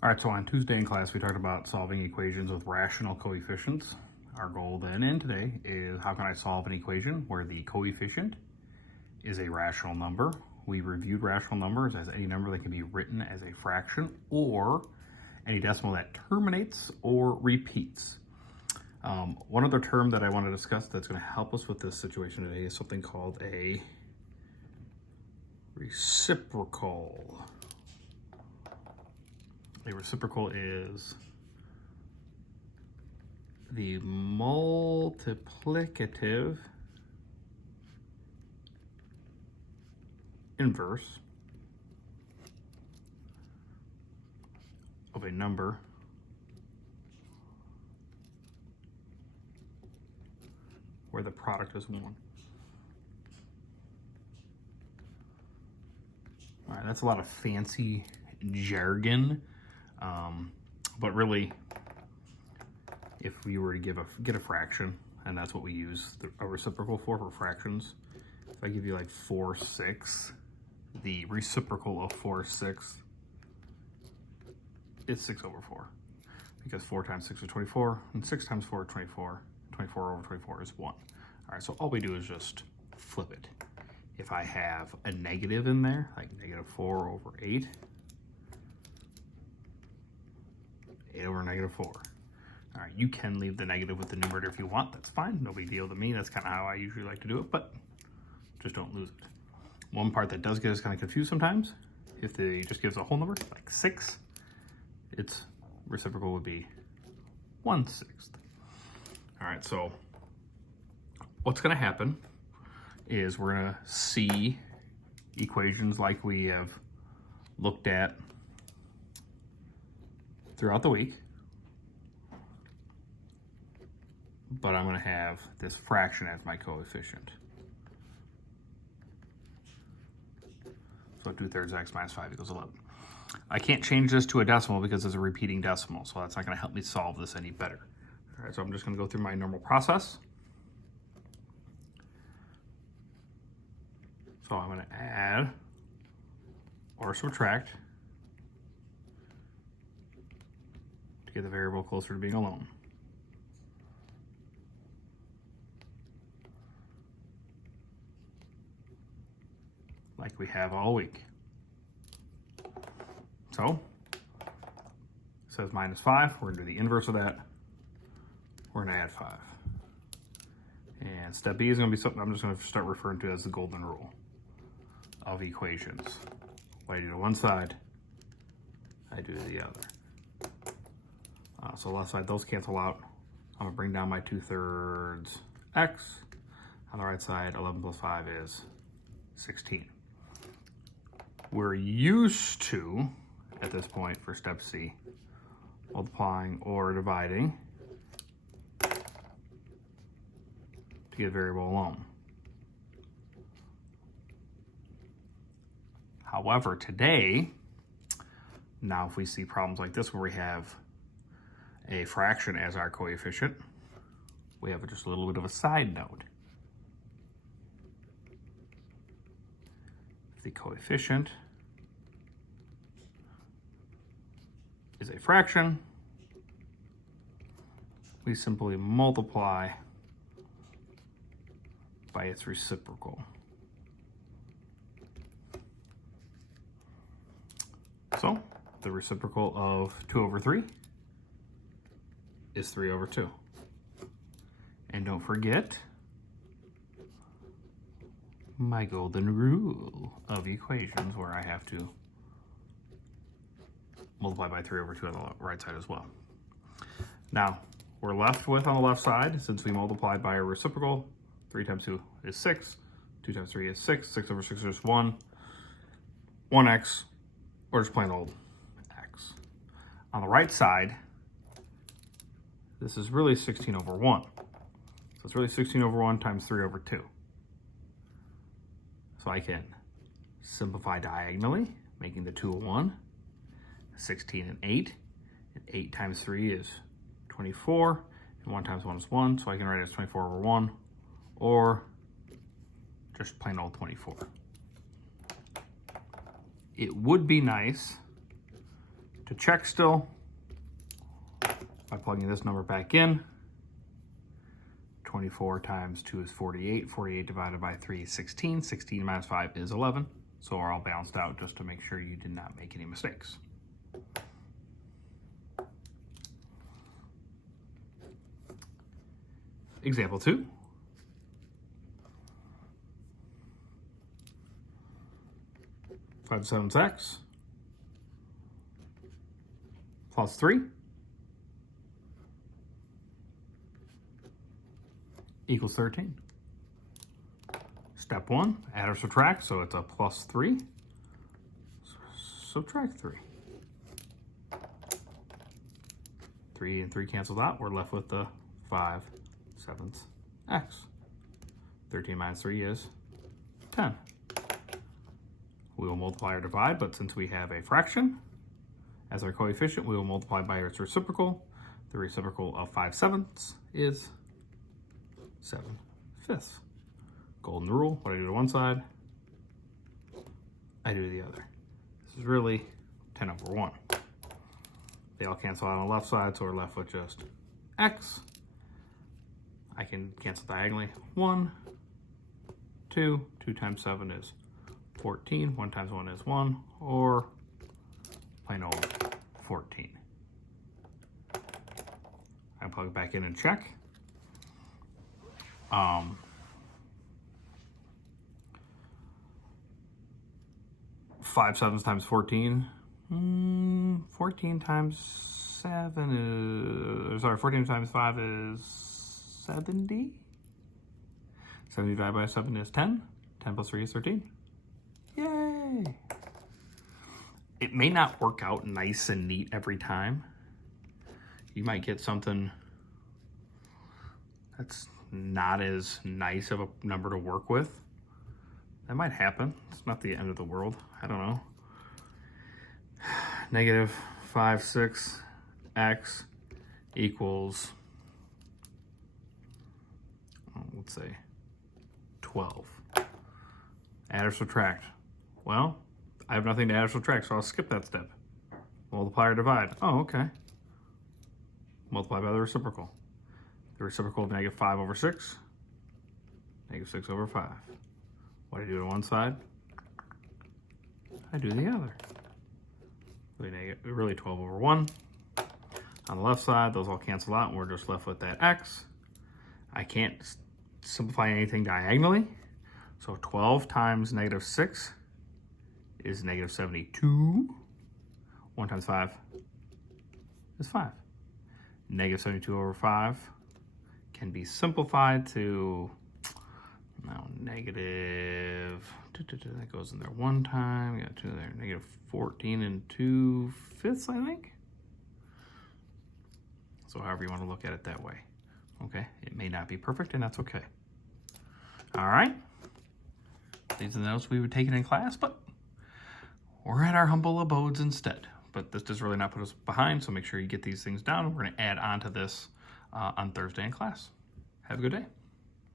All right, so on Tuesday in class, we talked about solving equations with rational coefficients. Our goal then and today is how can I solve an equation where the coefficient is a rational number. We reviewed rational numbers as any number that can be written as a fraction or any decimal that terminates or repeats. One other term that I want to discuss that's going to help us with this situation today is something called a reciprocal. A reciprocal is the multiplicative inverse of a number where the product is 1. All right, that's a lot of fancy jargon, but really, if we were to get a fraction, and that's what we use a reciprocal for fractions. If I give you like 4/6, the reciprocal of 4/6 is 6/4, because 4 times 6 is 24, and 6 times 4 is 24. 24/24 is 1. All right, so all we do is just flip it. If I have a negative in there, like -4/8, 8/-4. All right, you can leave the negative with the numerator if you want. That's fine, no big deal to me. That's kind of how I usually like to do it, but just don't lose it. One part that does get us kind of confused sometimes, if they just gives a whole number, like 6, its reciprocal would be 1/6. All right, so what's gonna happen is we're gonna see equations like we have looked at throughout the week, but I'm gonna have this fraction as my coefficient. So 2/3 x minus 5 equals 11. I can't change this to a decimal because it's a repeating decimal, so that's not gonna help me solve this any better. All right, so I'm just gonna go through my normal process. So I'm gonna add or subtract to get the variable closer to being alone. Like we have all week. So, it says -5, we're gonna do the inverse of that. We're gonna add 5. And step B is gonna be something I'm just gonna start referring to as the golden rule of equations. What I do to one side, I do to the other. So left side, those cancel out. I'm gonna bring down my 2/3 x. On the right side, 11 plus 5 is 16. We're used to, at this point for step C, multiplying or dividing to get a variable alone. However, today, now if we see problems like this where we have a fraction as our coefficient, we have just a little bit of a side note. If the coefficient is a fraction, we simply multiply by its reciprocal. So the reciprocal of 2/3 is 3/2. And don't forget my golden rule of equations where I have to multiply by 3/2 on the right side as well. Now, we're left with on the left side, since we multiplied by a reciprocal, 3 times 2 is 6, 2 times 3 is 6, 6/6 is 1, 1x, or just plain old x. On the right side, this is really 16/1. So it's really 16/1 times 3/2. So I can simplify diagonally, making the 2 a 1, 16 and 8. And 8 times 3 is 24, and 1 times 1 is 1, so I can write it as 24/1, or just plain old 24. It would be nice to check still by plugging this number back in. 24 times 2 is 48. 48 divided by 3 is 16. 16 minus 5 is 11. So we're all balanced out just to make sure you did not make any mistakes. Example 2. Five sevenths x plus 3 equals 13. Step 1, add or subtract, so it's a plus 3. Subtract 3. 3 and 3 cancels out. We're left with the 5 sevenths x. 13 minus 3 is 10. We will multiply or divide, but since we have a fraction as our coefficient, we will multiply by its reciprocal. The reciprocal of 5 sevenths is 7 fifths. Golden rule, what I do to one side, I do to the other. This is really 10 over 1. They all cancel out on the left side, so we're left with just x. I can cancel diagonally. 1, 2, 2 times 7 is 14, 1 times 1 is 1, or plain old 14. I plug it back in and check. 5 sevenths times 14. 14 times 7 is, 14 times 5 is 70. 70 divided by 7 is 10. 10 plus 3 is 13. Yay! It may not work out nice and neat every time. You might get something that's not as nice of a number to work with. That might happen. It's not the end of the world. I don't know. Negative 5 6 x equals, let's say, 12. Add or subtract. Well, I have nothing to add or subtract, so I'll skip that step. Multiply or divide. Oh, okay. Multiply by the reciprocal. The reciprocal of negative 5 over 6. Negative 6 over 5. What do I do to one side? I do the other. Really 12 over 1. On the left side, those all cancel out, and we're just left with that x. I can't simplify anything diagonally, so 12 times negative 6 is negative 72. 1 times 5 is 5. Negative 72 over 5 can be simplified to, now negative, that goes in there one time, got 2 there, negative 14 and 2 fifths, I think. So however you want to look at it that way. Okay, it may not be perfect, and that's okay. All right, these are the notes we were taking in class, but we're at our humble abodes instead. But this does really not put us behind, so make sure you get these things down. We're going to add on to this on Thursday in class. Have a good day.